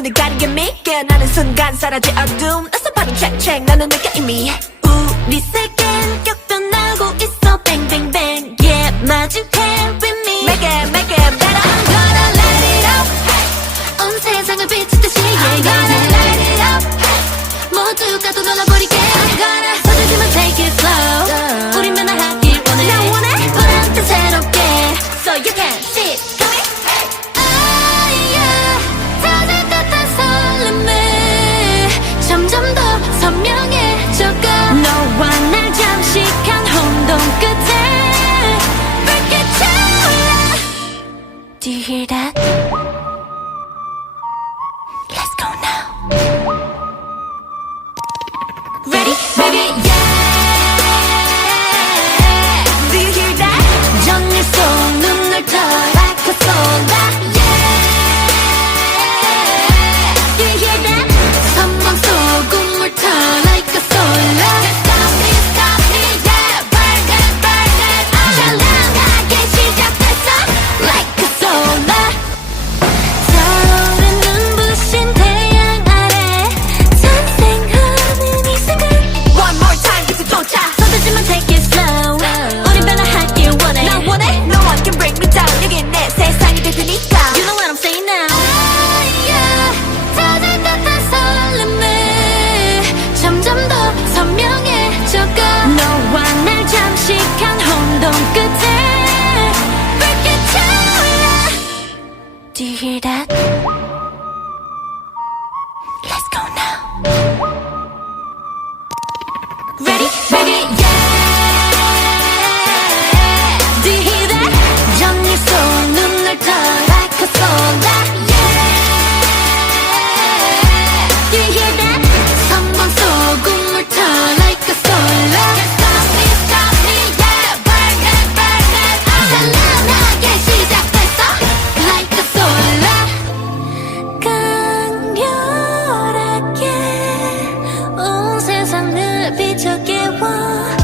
눈을 가리게 믿게 나는 순간 사라질 어둠 나서 바른 책책 나는 느껴 이미 우리 세계는 격변하고 있어 bang bang bang yeah 마주해 with me make it better I'm gonna let it up 온 세상을 비추듯이 yeah I'm gonna let it up 모두가 또 놀아버리게 I'm gonna 서두지만 take it slow 우린 변화하길 원해 나 원해 불안한 새롭게 so you can see it 점점 더 선명해져가 너와 날 잠식한 혼돈 끝에 붉게 차올라 Do you hear that? Let's go now Ready? Baby, yeah Do you hear that? 정일 속 눈을 떠 like a solar Do you hear that? Let's go now Ready? Ready? Yeah Do you hear that? 정일 속 눈을 떠 like a solar Yeah Do you hear that? 선방 속 꿈을 터 like a solar Stop me, yeah Burn it 찬란하게 시작됐어 Like a solar 강렬하게 온 세상을 비춰 깨워